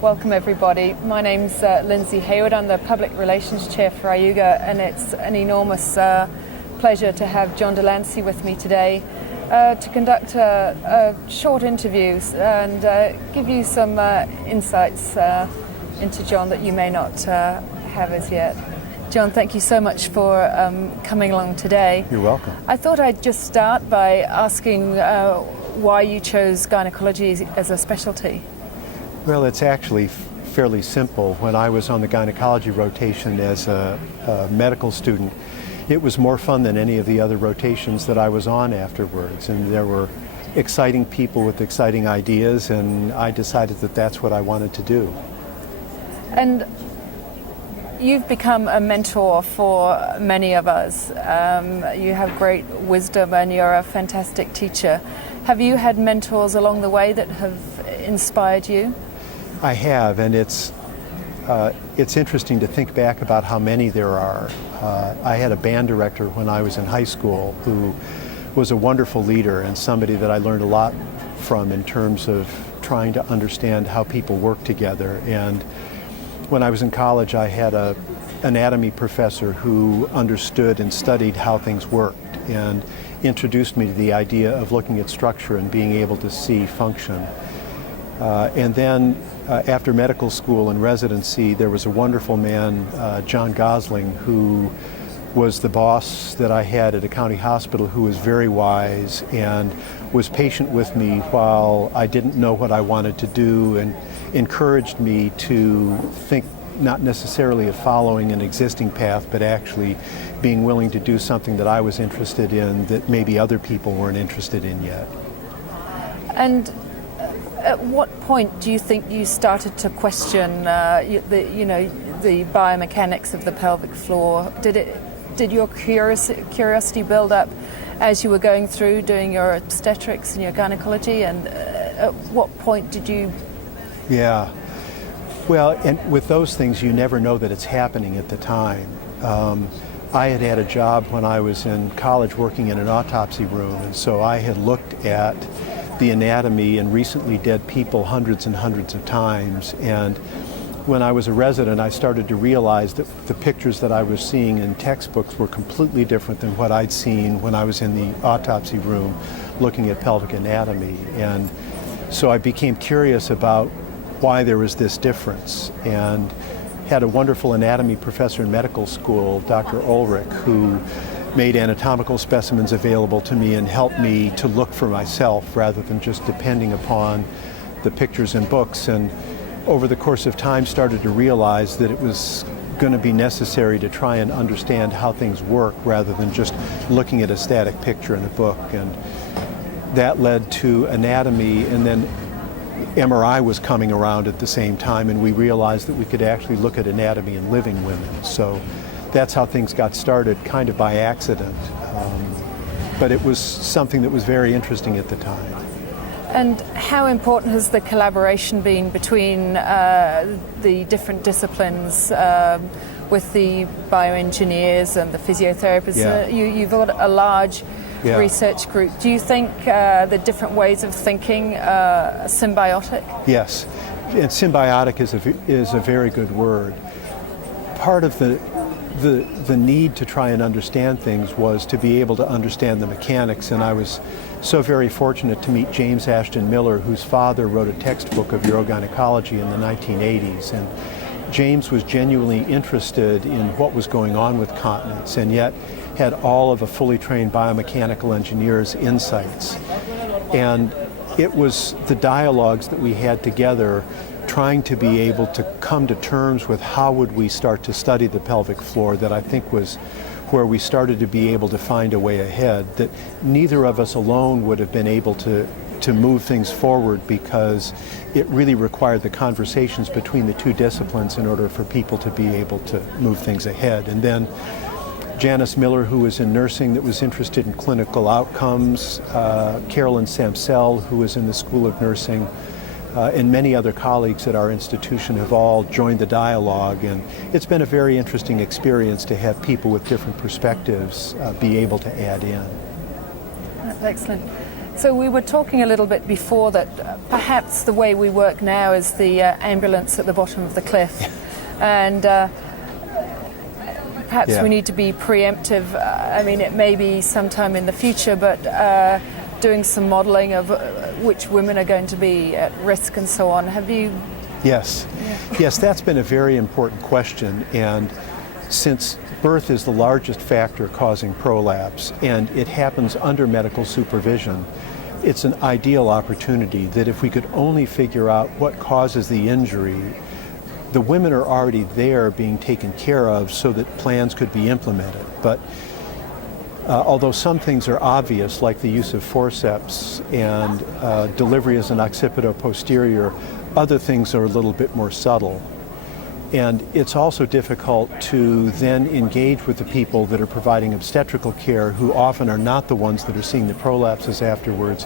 Welcome everybody. My name's Lindsay Hayward. I'm the Public Relations Chair for IUGA, and it's an enormous pleasure to have John Delancey with me today to conduct a short interview and give you some insights into John that you may not have as yet. John, thank you so much for coming along today. You're welcome. I thought I'd just start by asking why you chose gynecology as a specialty. Well, it's actually fairly simple. When I was on the gynecology rotation as a medical student, it was more fun than any of the other rotations that I was on afterwards. And there were exciting people with exciting ideas, and I decided that that's what I wanted to do. And you've become a mentor for many of us. You have great wisdom and you're a fantastic teacher. Have you had mentors along the way that have inspired you? I have, and it's interesting to think back about how many there are. I had a band director when I was in high school who was a wonderful leader and somebody that I learned a lot from in terms of trying to understand how people work together. And when I was in college, I had an anatomy professor who understood and studied how things worked and introduced me to the idea of looking at structure and being able to see function. And then after medical school and residency, there was a wonderful man, John Gosling, who was the boss that I had at a county hospital, who was very wise and was patient with me while I didn't know what I wanted to do, and encouraged me to think not necessarily of following an existing path, but actually being willing to do something that I was interested in that maybe other people weren't interested in yet. And at what point do you think you started to question the biomechanics of the pelvic floor? Did your curiosity build up as you were going through doing your obstetrics and your gynecology? And at what point did you? Yeah. Well, and with those things, you never know that it's happening at the time. I had a job when I was in college working in an autopsy room, and so I had looked at the anatomy and recently dead people hundreds and hundreds of times. And when I was a resident, I started to realize that the pictures that I was seeing in textbooks were completely different than what I'd seen when I was in the autopsy room looking at pelvic anatomy. And so I became curious about why there was this difference, and had a wonderful anatomy professor in medical school, Dr. Ulrich, who made anatomical specimens available to me and helped me to look for myself rather than just depending upon the pictures in books. And over the course of time started to realize that it was going to be necessary to try and understand how things work rather than just looking at a static picture in a book. And that led to anatomy, and then MRI was coming around at the same time, and we realized that we could actually look at anatomy in living women. So that's how things got started, kind of by accident. But it was something that was very interesting at the time. And how important has the collaboration been between the different disciplines with the bioengineers and the physiotherapists? Yeah. You've got a large research group. Do you think the different ways of thinking are symbiotic? Yes, and symbiotic is a very good word. Part of the need to try and understand things was to be able to understand the mechanics, and I was so very fortunate to meet James Ashton Miller, whose father wrote a textbook of urogynecology in the 1980s. And James was genuinely interested in what was going on with continence, and yet had all of a fully trained biomechanical engineer's insights. And it was the dialogues that we had together trying to be able to come to terms with how would we start to study the pelvic floor that I think was where we started to be able to find a way ahead, that neither of us alone would have been able to move things forward, because it really required the conversations between the two disciplines in order for people to be able to move things ahead. And then Janice Miller, who was in nursing that was interested in clinical outcomes, Carolyn Samsell, who was in the School of Nursing, and many other colleagues at our institution have all joined the dialogue, and it's been a very interesting experience to have people with different perspectives be able to add in. Excellent. So we were talking a little bit before that perhaps the way we work now is the ambulance at the bottom of the cliff, and perhaps we need to be preemptive. I mean, it may be sometime in the future, but doing some modelling of which women are going to be at risk and so on. Have you? Yes. Yes, that's been a very important question, and since birth is the largest factor causing prolapse and it happens under medical supervision, it's an ideal opportunity that if we could only figure out what causes the injury, the women are already there being taken care of so that plans could be implemented. But although some things are obvious, like the use of forceps and delivery as an occipito-posterior, other things are a little bit more subtle. And it's also difficult to then engage with the people that are providing obstetrical care, who often are not the ones that are seeing the prolapses afterwards,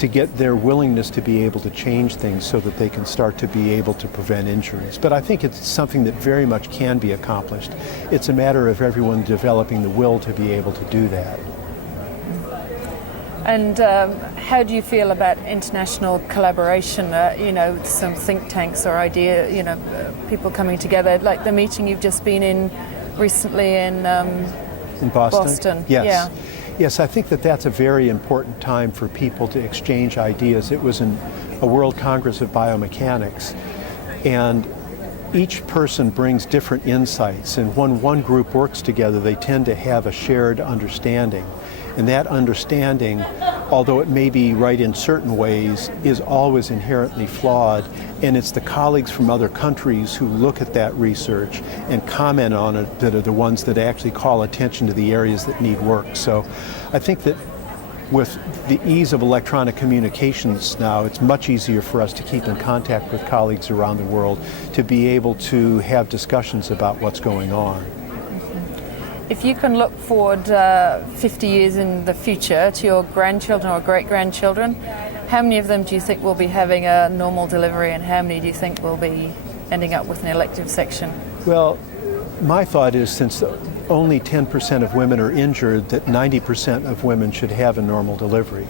to get their willingness to be able to change things so that they can start to be able to prevent injuries. But I think it's something that very much can be accomplished. It's a matter of everyone developing the will to be able to do that. And how do you feel about international collaboration? Some think tanks or people coming together, like the meeting you've just been in recently in Boston. Yes. Yeah. Yes, I think that that's a very important time for people to exchange ideas. It was in a World Congress of Biomechanics, and each person brings different insights, and when one group works together, they tend to have a shared understanding. And that understanding, although it may be right in certain ways, is always inherently flawed. And it's the colleagues from other countries who look at that research and comment on it that are the ones that actually call attention to the areas that need work. So I think that with the ease of electronic communications now, it's much easier for us to keep in contact with colleagues around the world to be able to have discussions about what's going on. If you can look forward 50 years in the future to your grandchildren or great-grandchildren, how many of them do you think will be having a normal delivery, and how many do you think will be ending up with an elective section? Well, my thought is, since only 10% of women are injured, that 90% of women should have a normal delivery.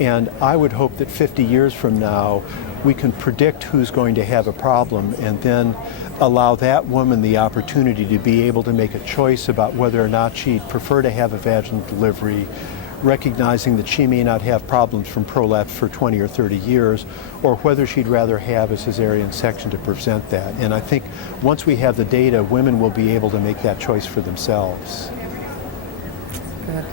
And I would hope that 50 years from now, we can predict who's going to have a problem and then allow that woman the opportunity to be able to make a choice about whether or not she'd prefer to have a vaginal delivery, recognizing that she may not have problems from prolapse for 20 or 30 years, or whether she'd rather have a cesarean section to prevent that. And I think once we have the data, women will be able to make that choice for themselves. Good.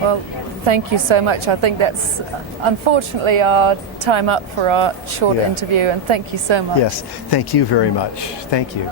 Well, thank you so much. I think that's unfortunately our time up for our short interview, and thank you so much. Yes, thank you very much. Thank you.